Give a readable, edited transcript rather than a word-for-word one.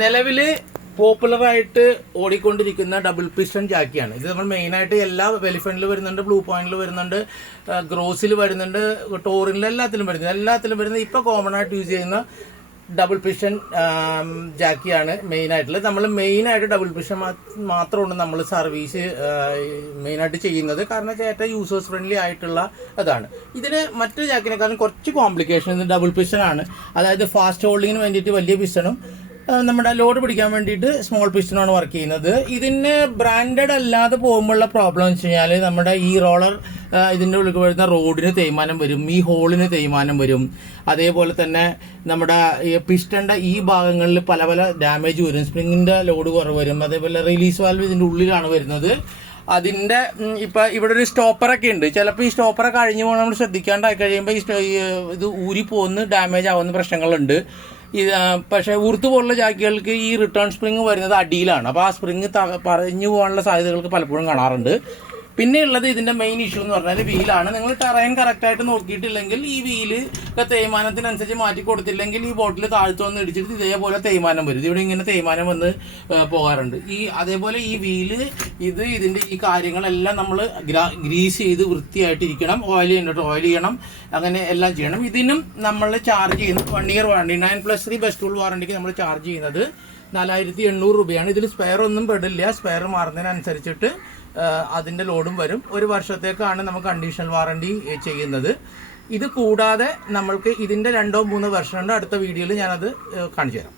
നിലവില് പോപ്പുലറായിട്ട് ഓടിക്കൊണ്ടിരിക്കുന്ന double piston ജാക്കിയാണ് ഇത്. നമ്മൾ മെയിനായിട്ട് എല്ലാ വെലിഫന്റിൽ വരുന്നുണ്ട്, ബ്ലൂ പോയിന്റിൽ വരുന്നുണ്ട്, ഗ്രോസിൽ വരുന്നുണ്ട്, ടോറിനിൽ എല്ലാത്തിലും വരുന്നത് ഇപ്പൊ കോമൺ ആയിട്ട് യൂസ് ചെയ്യുന്ന ഡബിൾ പിസ്റ്റൺ ജാക്കിയാണ് മെയിനായിട്ടുള്ളത്. നമ്മൾ മെയിനായിട്ട് ഡബിൾ പിസ്റ്റൺ മാത്രമാണ് നമ്മൾ സർവീസ് മെയിനായിട്ട് ചെയ്യുന്നത്. കാരണം ഏറ്റവും യൂസേഴ്സ് ഫ്രണ്ട്ലി ആയിട്ടുള്ള അതാണ്. ഇതിന് മറ്റൊരു ജാക്കിനെക്കാളും കുറച്ച് കോംപ്ലിക്കേഷൻ ഡബിൾ പിസ്റ്റൺ ആണ്. അതായത് ഫാസ്റ്റ് ഹോൾഡിങ്ങിന് വേണ്ടിയിട്ട് വലിയ പിസ്റ്റണും നമ്മുടെ ലോഡ് പിടിക്കാൻ വേണ്ടിയിട്ട് സ്മോൾ പിസ്റ്റണാണ് വർക്ക് ചെയ്യുന്നത്. ഇതിന് ബ്രാൻഡഡ് അല്ലാതെ പോകുമ്പോഴുള്ള പ്രോബ്ലം എന്ന് വെച്ച് കഴിഞ്ഞാൽ നമ്മുടെ ഈ റോളർ ഇതിൻ്റെ ഉള്ളിൽ വരുന്ന റോഡിന് തേയ്മാനം വരും, ഈ ഹോളിന് തേയ്മാനം വരും. അതേപോലെ തന്നെ നമ്മുടെ ഈ പിസ്റ്റന്റെ ഈ ഭാഗങ്ങളിൽ പല പല ഡാമേജ് വരും, സ്പ്രിങ്ങിന്റെ ലോഡ് കുറവ് വരും. അതേപോലെ റിലീസ് വാൽവ് ഇതിന്റെ ഉള്ളിലാണ് വരുന്നത്. അതിന്റെ ഇപ്പൊ ഇവിടെ ഒരു സ്റ്റോപ്പറൊക്കെ ഉണ്ട്. ചിലപ്പോൾ ഈ സ്റ്റോപ്പറൊക്കെ കഴിഞ്ഞു പോകാൻ നമ്മൾ ശ്രദ്ധിക്കാണ്ടായി കഴിയുമ്പോൾ ഇത് ഊരി പോകുന്ന ഡാമേജ് ആവുന്ന പ്രശ്നങ്ങളുണ്ട്. പക്ഷേ ഊർത്തു പോലുള്ള ജാക്കികൾക്ക് ഈ റിട്ടേൺ സ്പ്രിങ് വരുന്നത് അടിയിലാണ്. അപ്പോൾ ആ സ്പ്രിങ് പറഞ്ഞു പോകാനുള്ള സാധ്യതകൾക്ക് പലപ്പോഴും കാണാറുണ്ട്. പിന്നെ ഉള്ളത് ഇതിന്റെ മെയിൻ ഇഷ്യൂ എന്ന് പറഞ്ഞാൽ വീലാണ്. നിങ്ങൾ ടെറൈൻ കറക്റ്റായിട്ട് നോക്കിയിട്ടില്ലെങ്കിൽ ഈ വീല് തേയ്മാനത്തിനനുസരിച്ച് മാറ്റി കൊടുത്തില്ലെങ്കിൽ ഈ ബോട്ടിൽ താഴ്ത്തൊന്ന് ഇടിച്ചിട്ട് ഇതേപോലെ തേയ്മാനം വരും. ഇവിടെ ഇങ്ങനെ തേയ്മാനം വന്ന് പോകാറുണ്ട്. അതേപോലെ ഈ വീല് ഇതിന്റെ ഈ കാര്യങ്ങളെല്ലാം നമ്മൾ ഗ്രീസ് ചെയ്ത് വൃത്തിയായിട്ടിരിക്കണം. ഓയിൽ ചെയ്യണം, അങ്ങനെ എല്ലാം ചെയ്യണം. ഇതിനും നമ്മൾ ചാർജ് ചെയ്യുന്നത് 1 ഇയർ വാറണ്ടി, 9+3 ബെസ്റ്റ് ടൂൾ വാറണ്ടിക്ക് നമ്മൾ ചാർജ് ചെയ്യുന്നത് 4800 രൂപയാണ്. ഇതിൽ സ്പെയർ ഒന്നും പെടില്ല. സ്പെയർ മാറുന്നതിനനുസരിച്ചിട്ട് അതിന്റെ ലോഡും വരും. 1 വർഷത്തേക്കാണ് നമുക്ക് കണ്ടീഷണൽ വാറണ്ടി ചെയ്യുന്നത്. ഇത് കൂടാതെ നമ്മൾക്ക് ഇതിന്റെ 2-3 വെർഷൻ ഉണ്ട്. അടുത്ത വീഡിയോയിൽ ഞാനത് കാണിച്ചു തരാം.